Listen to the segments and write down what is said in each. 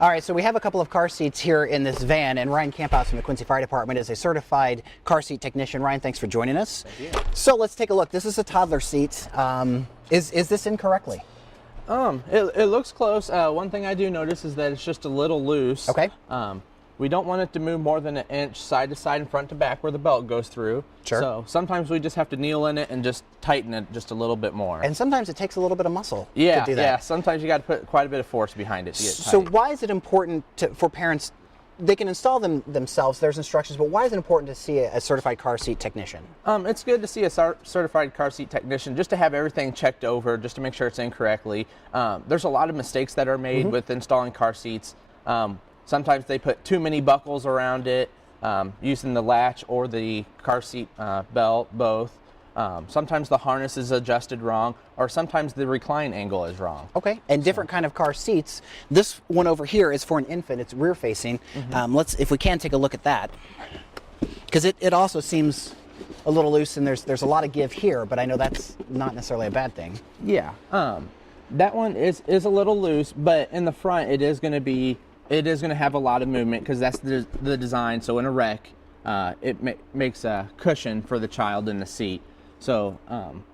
All right, so we have a couple of car seats here in this van, and Ryan Camphouse from the Quincy Fire Department is a certified car seat technician. Ryan, thanks for joining us. Thank you. So let's take a look. This is a toddler seat. Is this in correctly? It looks close. One thing I do notice is that it's just a little loose. Okay. We don't want it to move more than an inch side to side and front to back where the belt goes through. Sure. So sometimes we just have to kneel in it and just tighten it just a little bit more. And sometimes it takes a little bit of muscle to do that. Yeah, sometimes you got to put quite a bit of force behind it to get tight. So why is it important for parents? They can install them themselves, there's instructions, but why is it important to see a certified car seat technician? It's good to see a certified car seat technician just to have everything checked over, just to make sure it's in correctly. There's a lot of mistakes that are made with installing car seats. Sometimes they put too many buckles around it, using the latch or the car seat belt, both. Sometimes the harness is adjusted wrong, or sometimes the recline angle is wrong. Okay, and different kind of car seats. This one over here is for an infant. It's rear facing. Let's, if we can, take a look at that, because it also seems a little loose, and there's a lot of give here, but I know that's not necessarily a bad thing. Yeah, that one is a little loose, but in the front it is going to have a lot of movement because that's the design. So in a wreck, it makes a cushion for the child in the seat. So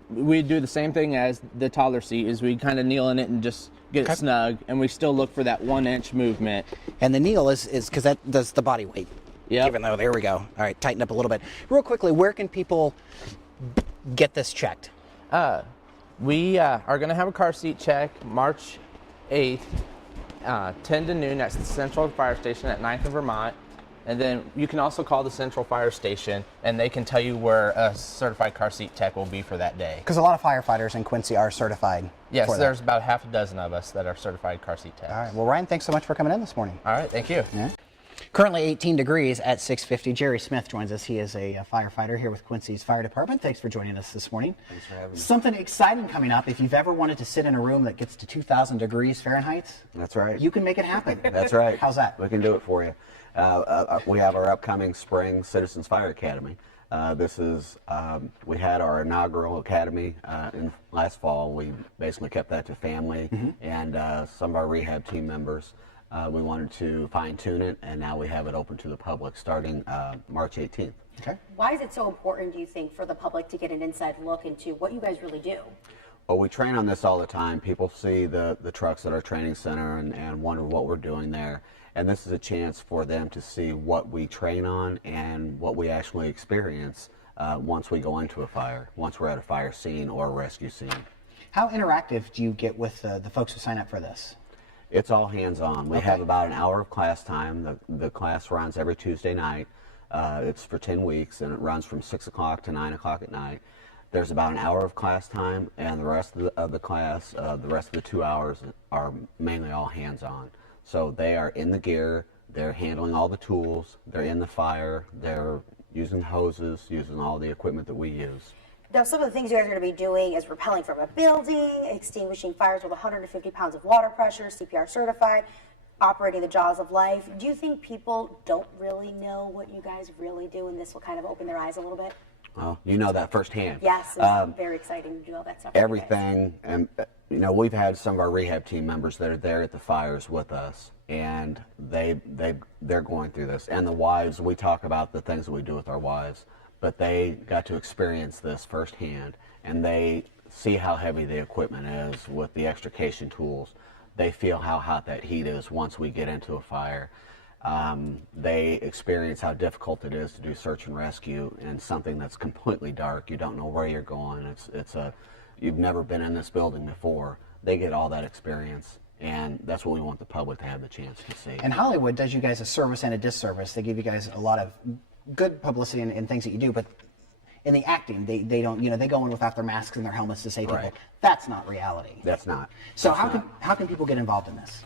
we do the same thing as the toddler seat, is we kind of kneel in it and just get it snug, and we still look for that 1 inch movement. And the kneel is because that does the body weight. Yeah. Even though, there we go. All right, tighten up a little bit. Real quickly, where can people get this checked? We are going to have a car seat check March 8th, 10 to noon at the Central Fire Station at 9th and Vermont. And then you can also call the Central Fire Station, and they can tell you where a certified car seat tech will be for that day. Because a lot of firefighters in Quincy are certified. Yes, there's about half a dozen of us that are certified car seat techs. All right. Well, Ryan, thanks so much for coming in this morning. All right, thank you. Yeah. Currently 18 degrees at 6:50. Jerry Smith joins us. He is a firefighter here with Quincy's Fire Department. Thanks for joining us this morning. Thanks for having me. Something exciting coming up. If you've ever wanted to sit in a room that gets to 2,000 degrees Fahrenheit, That's right. you can make it happen. That's right. How's that? We can do it for you. We have our upcoming spring Citizens Fire Academy. We had our inaugural academy in last fall. We basically kept that to family and some of our rehab team members. We wanted to fine tune it, and now we have it open to the public starting March 18th. Okay. Why is it so important, do you think, for the public to get an inside look into what you guys really do? Well, we train on this all the time. People see the trucks at our training center and wonder what we're doing there. And this is a chance for them to see what we train on and what we actually experience once we go into a fire, once we're at a fire scene or a rescue scene. How interactive do you get with the folks who sign up for this? It's all hands-on. We have about an hour of class time. The class runs every Tuesday night. It's for 10 weeks, and it runs from 6 o'clock to 9 o'clock at night. There's about an hour of class time, and the rest of the class, the rest of the 2 hours are mainly all hands-on. So they are in the gear, they're handling all the tools, they're in the fire, they're using hoses, using all the equipment that we use. Now, some of the things you guys are going to be doing is rappelling from a building, extinguishing fires with 150 pounds of water pressure, CPR certified, operating the jaws of life. Do you think people don't really know what you guys really do, and this will kind of open their eyes a little bit? Well, you know that firsthand. Yes, it's very exciting to do all that stuff. Everything, and we've had some of our rehab team members that are there at the fires with us, and they're going through this. And the wives, we talk about the things that we do with our wives, but they got to experience this firsthand, and they see how heavy the equipment is with the extrication tools. They feel how hot that heat is once we get into a fire. They experience how difficult it is to do search and rescue in something that's completely dark. You don't know where you're going. You've never been in this building before. They get all that experience, and that's what we want the public to have the chance to see. And Hollywood does you guys a service and a disservice. They give you guys a lot of good publicity and things that you do, but in the acting, they don't, they go in without their masks and their helmets to save people. Right. That's not reality. That's not. So how can people get involved in this?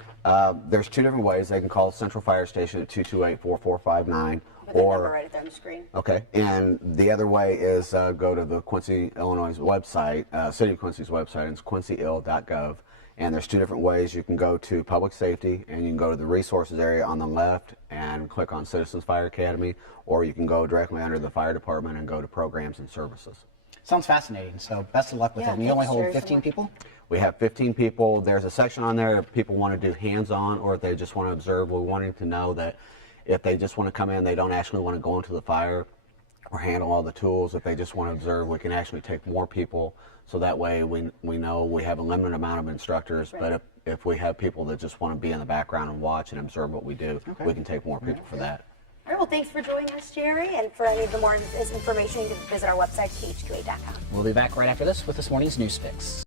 There's two different ways. They can call Central Fire Station at 228-4459. With the number right there on the screen. Okay, and the other way is go to the Quincy, Illinois website, City of Quincy's website, and it's quincyil.gov. And there's two different ways. You can go to Public Safety, and you can go to the resources area on the left and click on Citizens Fire Academy, or you can go directly under the Fire Department and go to Programs and Services. Sounds fascinating. So best of luck with Yeah, it. And you only thanks, hold Jerry, so 15 much. people? We have 15 people. There's a section on there if people want to do hands-on or if they just want to observe. We're wanting to know that if they just want to come in, they don't actually want to go into the fire or handle all the tools. If they just want to observe, we can actually take more people. So that way we know we have a limited amount of instructors, but if we have people that just want to be in the background and watch and observe what we do, we can take more people for that. All right, well, thanks for joining us, Jerry. And for any of the more information, you can visit our website, KHQA.com. We'll be back right after this with this morning's News Fix.